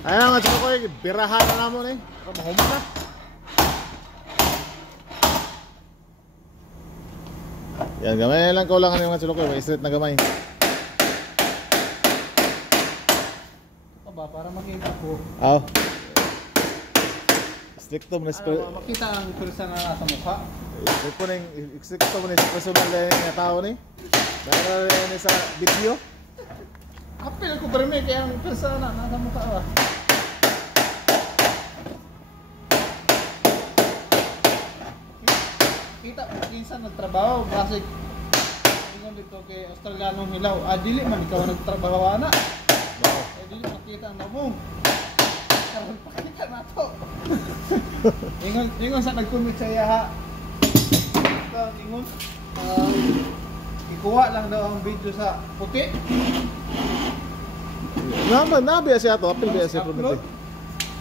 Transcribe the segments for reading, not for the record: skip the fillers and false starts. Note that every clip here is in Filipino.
Ayan mga chikoy, birahan na namon eh. Mahuman na. Yan, gamay lang ko lang ano mga chikoy, may straight na gamay. Ito ba, para makita ko. Aw. Stricto mo na Makita ang pulsa na nasa mukha. Stricto mo na personal na yung tao ni. Dahil na sa video. Apil ko pa rin kaya ang pulsa na nasa mukha ba. Kita mo, kinsan nagtrabaho, basig ingon dito kay Australianong hilaw. Dili man ikaw nagtrabaho na. Dili makita ang namong. Karon pakita na to. Ingon sa nag-comment sa iya ha. Ingon, ikuha lang daw ang video sa puti. Nabi siya to, apil ba siya prominti.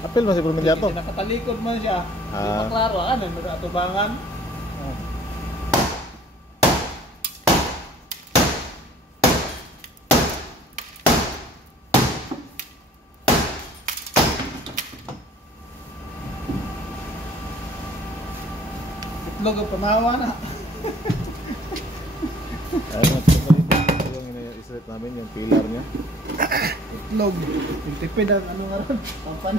Apil mo siya prominti to. Nakatalikod man siya. Hindi maklaro, ano, atubangan. Itlog ang pamawa na. Ayun mga chikoy, yung ina-straight namin yung pillar niya. Itlog. Yung tipid ang ano nga ron. Pampan.